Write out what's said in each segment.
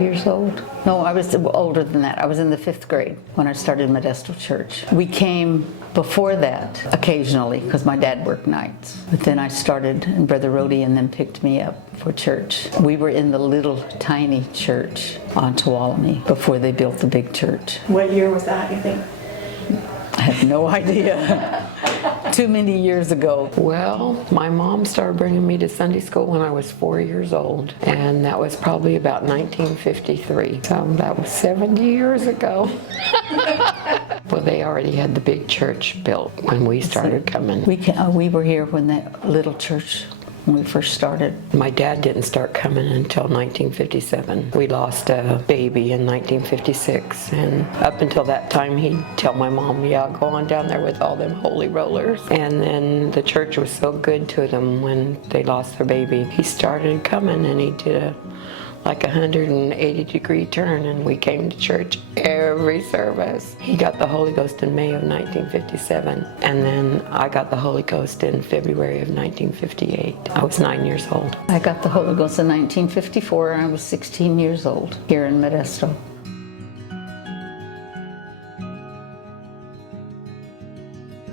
5 years old. No, I was older than that. I was in the 5th grade when I started Modesto Church. We came before that occasionally because my dad worked nights. But then I started, and Brother Rhodey and them picked me up for church. We were in the little tiny church on Tuolumne before they built the big church. What year was that, you think? I have no idea. Too many years ago. Well, my mom started bringing me to Sunday school when I was 4 years old, and that was probably about 1953. So that was 70 years ago. Well, they already had the big church built when we started coming. We were here when that little church, when we first started. My dad didn't start coming until 1957. We lost a baby in 1956, and up until that time he'd tell my mom, yeah, go on down there with all them holy rollers. And then the church was so good to them when they lost their baby. He started coming, and he did like 180-degree turn, and we came to church every service. He got the Holy Ghost in May of 1957, and then I got the Holy Ghost in February of 1958. I was 9 years old. I got the Holy Ghost in 1954, and I was 16 years old here in Modesto.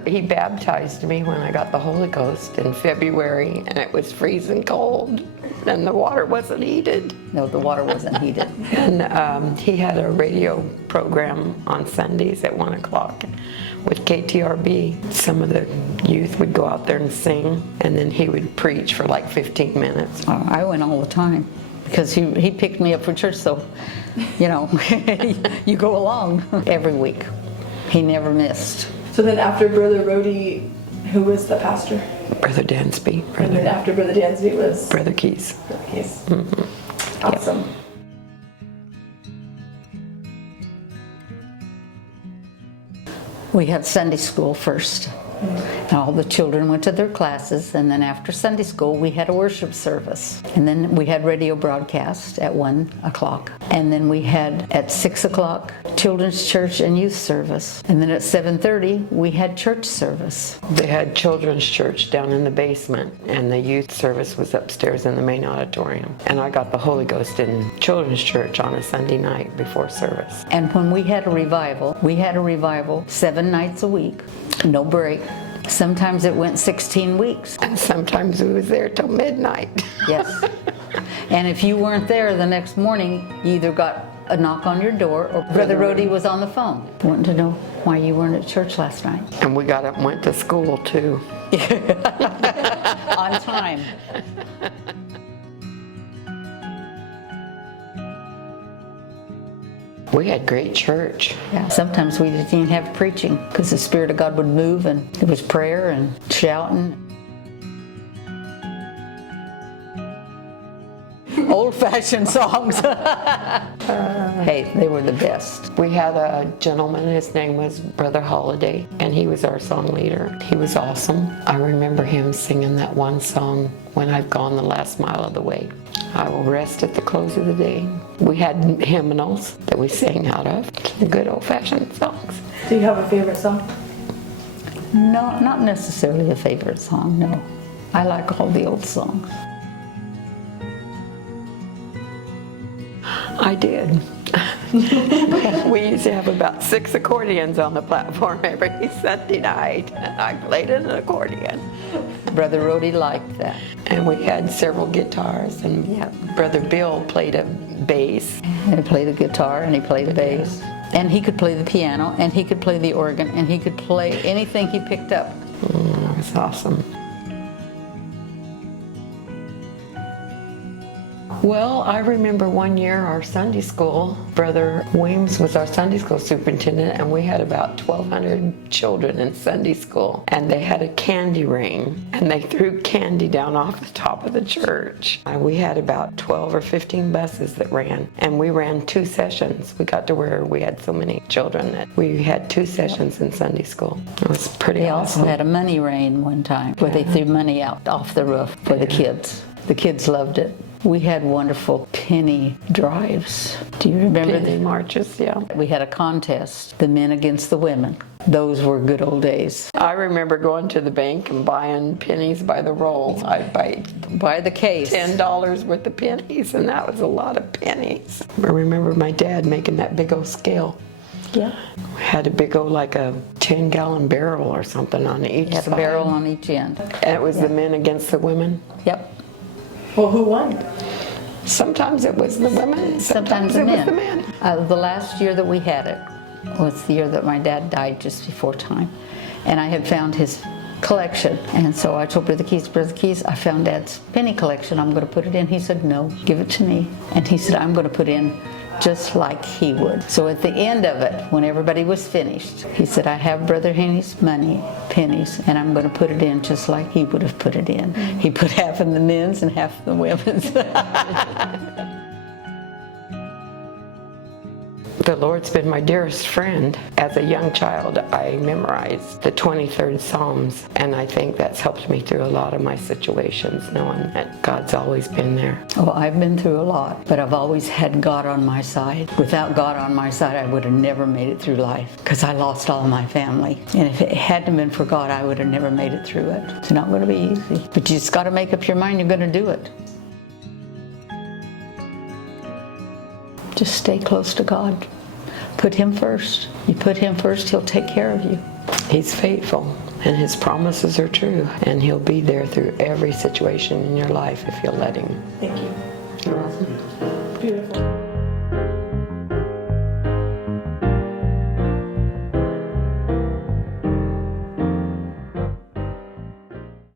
He baptized me when I got the Holy Ghost in February, and it was freezing cold, and the water wasn't heated. No, the water wasn't heated. And he had a radio program on Sundays at 1 o'clock with KTRB. Some of the youth would go out there and sing, and then he would preach for like 15 minutes. I went all the time because he picked me up for church, so, you know, you go along every week. He never missed. So then after Brother Rhodey, who was the pastor? Brother Dansby. And then after Brother Dansby was? Brother Keys. Brother Keys. Mm-hmm. Awesome. Yep. We had Sunday school first. And all the children went to their classes, and then after Sunday school we had a worship service. And then we had radio broadcast at 1 o'clock. And then we had at 6 o'clock children's church and youth service. And then at 7:30 we had church service. They had children's church down in the basement, and the youth service was upstairs in the main auditorium. And I got the Holy Ghost in children's church on a Sunday night before service. And when we had a revival 7 nights a week, no break. Sometimes it went 16 weeks. And sometimes we was there till midnight. Yes. And if you weren't there the next morning, you either got a knock on your door or Brother Rhodey was on the phone wanting to know why you weren't at church last night. And we got up and went to school too. On time. We had great church. Yeah. Sometimes we didn't even have preaching because the Spirit of God would move, and it was prayer and shouting. Old-fashioned songs. Hey, they were the best. We had a gentleman, his name was Brother Holiday, and he was our song leader. He was awesome. I remember him singing that one song, When I've Gone the Last Mile of the Way. I will rest at the close of the day. We had hymnals that we sang out of, good old-fashioned songs. Do you have a favorite song? No, not necessarily a favorite song, no. I like all the old songs. I did. We used to have about 6 accordions on the platform every Sunday night, and I played an accordion. Brother Rhodey liked that. And we had several guitars, and Brother Bill played a bass. And he played the guitar, and he played the bass. And he could play the piano, and he could play the organ, and he could play anything he picked up. It was awesome. Well, I remember one year our Sunday school, Brother Weems was our Sunday school superintendent, and we had about 1,200 children in Sunday school. And they had a candy ring, and they threw candy down off the top of the church. We had about 12 or 15 buses that ran, and we ran 2 sessions. We got to where we had so many children that we had 2 sessions in Sunday school. It was pretty awesome. They also had a money rain one time where they threw money out off the roof for the kids. The kids loved it. We had wonderful penny drives. Do you remember penny marches? Yeah. We had a contest, the men against the women. Those were good old days. I remember going to the bank and buying pennies by the roll. I'd buy By the case. $10 worth of pennies, and that was a lot of pennies. I remember my dad making that big old scale. Yeah. Had a big old, like a 10-gallon barrel or something on each Had side. a barrel on each end. And it was the men against the women. Yep. Well, who won? Sometimes it was the women, Sometimes it the was the men. men. The last year that we had it was the year that my dad died, just before time. And I had found his collection. And so I told Brother Keys, I found Dad's penny collection. I'm going to put it in. He said, no, give it to me. And he said, I'm going to put in just like he would. So at the end of it, when everybody was finished, he said, I have Brother Haney's money, pennies, and I'm going to put it in just like he would have put it in. He put half in the men's and half in the women's. The Lord's been my dearest friend. As a young child, I memorized the 23rd Psalms, and I think that's helped me through a lot of my situations, knowing that God's always been there. Oh, I've been through a lot, but I've always had God on my side. Without God on my side, I would have never made it through life, because I lost all my family. And if it hadn't been for God, I would have never made it through it. It's not going to be easy, but you just got to make up your mind you're going to do it. Just stay close to God. Put Him first. You put Him first, He'll take care of you. He's faithful, and His promises are true, and He'll be there through every situation in your life if you'll let Him. Thank you. Beautiful.